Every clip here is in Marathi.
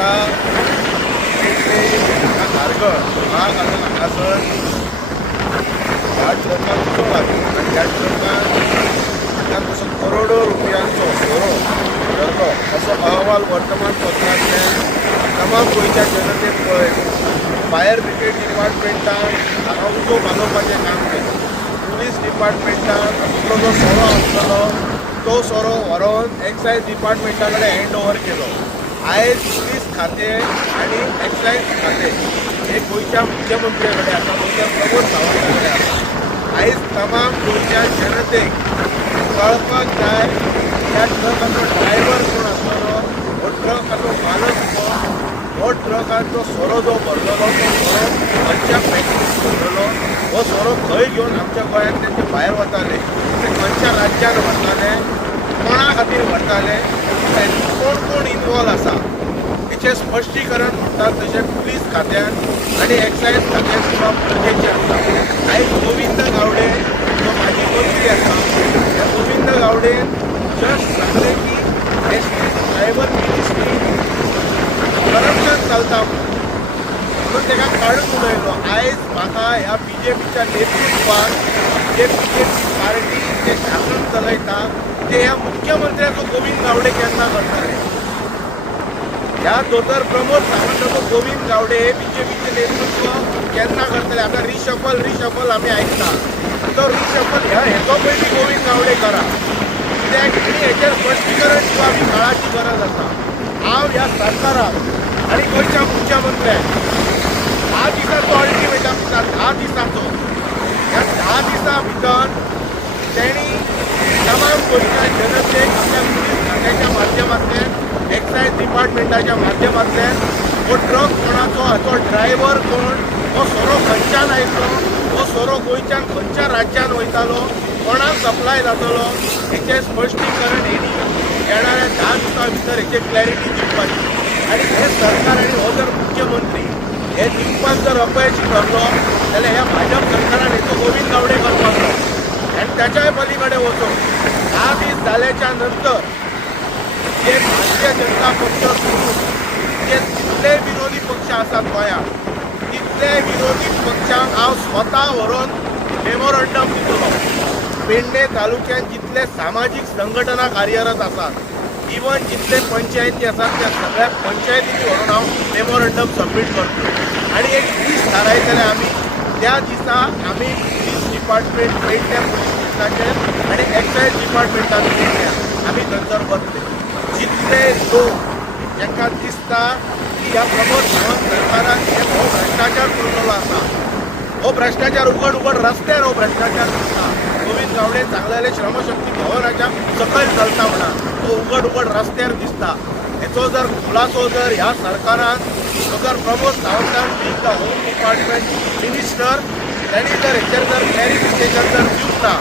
दिसा पेडणे खारगळ भाग अजून हांगासर ह्या ट्रकांचो लागला आनी ह्या ट्रकान करोडो रुपयांचो सोरो धरलो असो अहवाल वर्तमानपत्रांतल्यान तमाम गोंयच्या जनतेक पळय फायर ब्रिगेड डिपार्टमेंटान हांगा उजो घालोवपाचें काम केलें. पुलीस डिपार्टमेंटान आपलो जो सोरो आसतलो तो सोरो व्हरोन एक्सायज डिपार्टमेंटा कडेन हँड ओवर केलो. आयज पोलीस खातें आनी एक्साईज खातें हे गोंयच्या मुख्यमंत्र्याकडे आसा गोंयच्या प्रमोद सावंता कडेन आसा आयज तमाम गोंयच्या जनतेक कळपाक जाय ह्या ट्रकाचो ड्रायव्हर कोण आसतलो हो ट्रकाचो मालक कोण? हो ट्रकाचो सोरो जो भरलेलो तो सोरो खंयच्या फॅक्टरीत भरलेलो हो सोरो खंय घेवन आमच्या गोंयांतल्यान ते भायर वताले. ते खंयच्या राज्यान वताले? कोणा खातीर वताले कोण कोण इनवॉल्व आसा हेचें स्पश्टीकरण म्हणटा तशें पुलीस खात्यान आनी एक्सायज खात्यान सुद्दां गरजेचें आसा आयज गोविंद गावडे जो माजी मंत्री आसा त्या गोविंद गावडेन जस्ट सांगलें की एस टी मिनिस्ट्री करप्शन चलता म्हणून ताका काडून उडयलो आयज म्हाका ह्या बी जे पीच्या नेतृत्वाक जे बी जे पी पार्टी जे शासन चलयता ते ह्या मुख्यमंत्र्याचो गोविंद गावडे केन्ना आहे ह्या दोतोर प्रमोद सावंताचो गोविंद गावडे बी जे पीचे नेतृत्व केन्ना करतले आतां रिशफल रिशफल आमी ऐकता तो रिशफल ह्या हेचो पयलीं गोविंद गावडे करा. कित्याक आनी हेचेर स्पश्टीकरण दिवप ही काळाची गरज आसा हांव ह्या सरकाराक आनी गोंयच्या मुख्यमंत्र्याक धा दिसाचो अल्टिमेटम दिता धा दिसाचो. ह्या धा दिसां भितर तेणी तमाम गोंयच्या जनतेक आपल्या पुलीस खात्याच्या माध्यमांतल्यान एक्सायज डिपार्टमेंटाच्या माध्यमांतल्यान हो ट्रक कोणाचो हाचो ड्रायव्हर कोण हो सोरो खंयच्यान आयलो हो सोरो गोंयच्यान खंयच्या राज्यान वयतालो कोणाक सप्लाय जातलो हेचें स्पश्टीकरण हेणी येणाऱ्या धा दिसां भितर हेचेर क्लॅरिटी दिवपाची. आनी हे सरकार आनी हो जर मुख्यमंत्री हे दिवपाक जर अपयशी ठरलो जाल्यार ह्या भाजप सरकारान हेचो गोविंद गावडे करपाक जाय आनी त्याच्याय पलीकडे वचून धा दीस जाल्याच्या नंतर जे भारतीय जनता पक्ष सोडून जे जितले विरोधी पक्ष आसात गोंयांत तितले विरोधी पक्षांक हांव स्वता व्हरून मेमोरंडम दितलो पेडणे तालुक्यात जितले सामाजीक संघटना कार्यरत आसात इवन जितले पंचायती आसात त्या सगळ्या पंचायतींनी व्हरून हांव मेमोरंडम सबमीट करतलो आनी एक दीस थारायतले आमी त्या दिसा आमी पुलीस डिपार्टमेंट पेडण्या पुलीस स्टेशनाचेर आनी एक्सायज डिपार्टमेंटान पेडण्या आमी बनले जितले लोक जांकां दिसता की ह्या प्रमोद सावंत सरकारान हे हो भ्रश्टाचार करिल्लो आसा हो भ्रश्टाचार उघड उघड रस्त्यार हो भ्रश्टाचार दिसता गोविंद गावडे सांगलेले श्रमशक्ती भवनाच्या सकयल चलता म्हणा. तो उघड उघड रस्त्यार दिसता. हेचो जर खुलासो जर ह्या सरकारान जर प्रमोद सावंतान बी द होम डिपार्टमेंट मिनिस्टर त्यांनी जर हेचेर जर क्लॅरिफिकेशन जर दिवता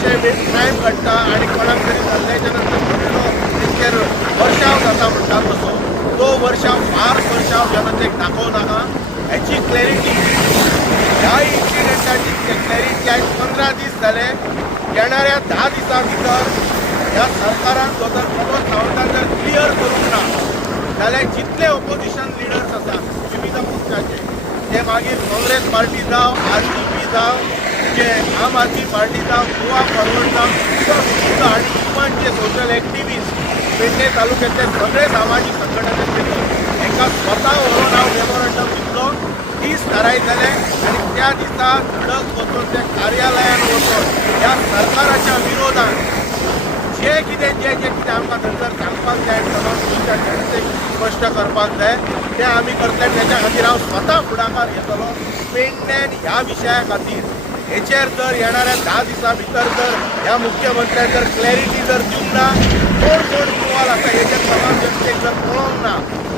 ना आयज क्रायम घडटा आनी कोणाक तरी जाल्ल्याच्या नंतर घडलो तेचेर वर्षाव जाता म्हणटा तसो तो वर्षाव फार वर्षाव जनतेक दाखोवनाका हेची क्लॅरिटी ह्या इन्सिडेंटाची क्लॅरिटी आयज पंदरा दीस जाले येणाऱ्या धा दिसां भितर ह्या सरकारान जो जर प्रमोद सावंतान जर क्लियर करूंक ना जाल्यार जितले ऑपोजिशन लिडर्स आसात विविध पक्षाचे ते मागीर काँग्रेस पार्टी जावं आर डी पी जावं जे आम आदमी पार्टी गोवा फॉरवर्ड जावं किंवा आनी जे सोशल ॲक्टिव्हिस्ट पेडणे तालुक्यातले सगळे सामाजिक संघटनांचे एका स्वता व्हरून हांव मेमोरंडम दिलो दीस थारायतले आनी त्या दिसा धडक वचून त्या कार्यालयान वचून ह्या सरकाराच्या विरोधान जे कितें जे जे कितें आमकां थंयसर सांगपाक जाय तमाम गोंयच्या जनतेक स्पश्ट करपाक जाय तें आमी करतले तेच्या खातीर हांव स्वता फुडाकार घेतलो पेडण्यान ह्या विशया खातीर. हेचेर जर येणाऱ्या धा दिसां भितर जर ह्या मुख्यमंत्र्याक जर क्लॅरिटी जर दिवंक ना कोण कोण इनवॉल्व आसा हेचेर समाज जनतेक जर कळोवंक ना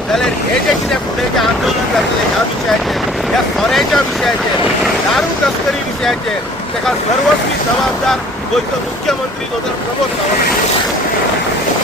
जाल्यार हे जे कितें फुडें जें आंदोलन जातलें ह्या विशयाचेर ह्या सोऱ्याच्या विशयाचेर दारू तस्करी विशयाचेर तेका सर्वस्वी जबाबदार मुख्यमंत्री जो जर प्रमोद सावंत